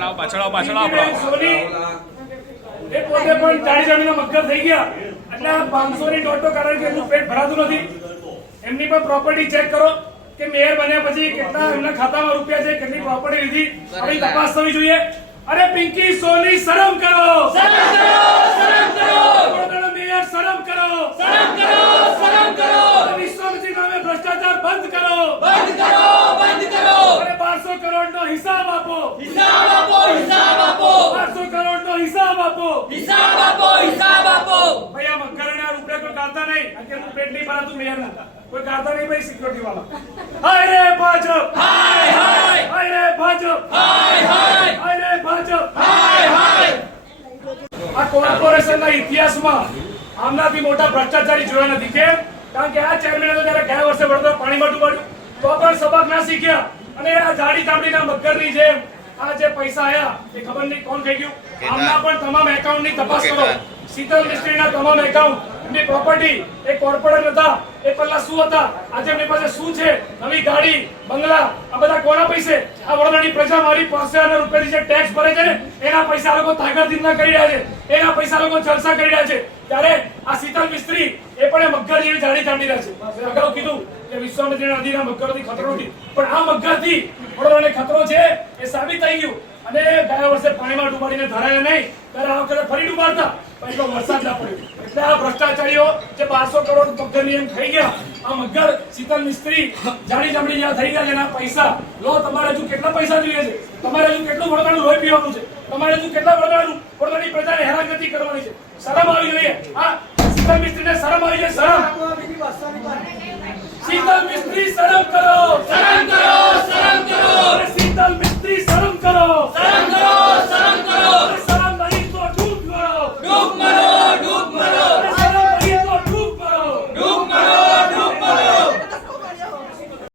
પાછળ આવો, પાછળ આવો, પાછળ. સોની એ પોતે પણ ચાળી જમીનો મગર થઈ ગયા. એટલે આ 500 ની નોટો કારણ કે એમનું પેટ ભરાતું નથી. એમની પણ પ્રોપર્ટી ચેક કરો કે મેયર બન્યા પછી કેટલા એમના ખાતામાં રૂપિયા છે કેટલી પ્રોપર્ટી લીધી. આપણી તપાસ થવી જોઈએ. અરે પિંકી સોની શરમ કરો. શરમ કરો શરમ કરો. મેયર શરમ કરો. શરમ કરો શરમ કરો. વિશ્વમજી નામે ભ્રષ્ટાચાર બંધ કરો. બંધ કરો બંધ કરો અરે 1200 કરોડ નો હિસાબ આપો હિસાબ આપો હિસાબ આપો. 1200 કરોડ નો હિસાબ આપો. હિસાબ આપો હિસાબ આપો. ભાઈ આ મગરના રૂપિયા કોઈ કાઢતા નહીં. અત્યારનું પેટ નહીં ભરાતું મેયરના. કોઈ કાઢતા નહીં ભાઈ સિક્યોરિટી વાળા. હાય રે ભાજપ. હાય હાય. હાય રે ભાજપ. હાય હાય. હાય રે ભાજપ. હાય હાય. આ કોર્પોરેશનના ઇતિહાસમાં આમનાથી મોટા ભ્રષ્ટાચારી જોયા નથી કેમ? કારણ કે આ ચેરમેન હતો ત્યારે ગયા વર્ષે વડોદરા પાણીમાં ડૂબાડ્યું તો પણ સબક ના શીખ્યા? અને આ જાડી ચામડીના મગરની જેમ આ જે પૈસા આયા એ ખબર નહીં કોણ થઈ ગયું આમના પણ તમામ એકાઉન્ટની તપાસ કરો. શીતલ મિસ્ત્રીના તમામ એકાઉન્ટ એમની પ્રોપર્ટી એ કોર્પોરેટ હતા એ પહેલા શું હતા? આજે એમની પાસે શું છે? નવી ગાડી બંગલા આ બધા કોના પૈસે? આ વડોદરાની પ્રજા મારી પાસે અને રૂપિયાની જે ટેક્સ ભરે છે ને એના પૈસા લોકો તાગર દિન કરી રહ્યા છે. એના પૈસા લોકો જલસા કરી રહ્યા છે. ત્યારે આ શીતલ મિસ્ત્રી એ પણ મગર જેવી જાણી ચાંદી છે. અગાઉ કીધું કે વિશ્વામિત્રી નદીના મગરથી ખતરો નથી. પણ આ મગરથી વડોદરાને ખતરો છે એ સાબિત થઈ ગયું. અને ગયા વર્ષે પાણીમાં ડૂબાડીને ધરાયા નહીં, ત્યારે આ વખતે ફરી ડૂબાડતા. પણ વરસાદ ના પડ્યો. એટલે આ ભ્રષ્ટાચારીઓ જે બારસો કરોડ મગરની એમ થઈ ગયા, આ મગર શીતલ મિસ્ત્રી જાણી જામડી જ્યાં થઈ ગયા એના પૈસા. લો, તમારે હજુ કેટલા પૈસા જોઈએ છે? તમારે હજુ કેટલું વડોદરાનું લોહી પીવાનું છે? તમારે હજુ કેટલા વડોદરાનું હેરાનગતિ કરવાની છે. શરમ આવી જોઈએ. હા શીતલ મિસ્ત્રીને શરમ આવી જોઈએ શરમ. શીતલ મિસ્ત્રી શરમ કરો શરમ કરો.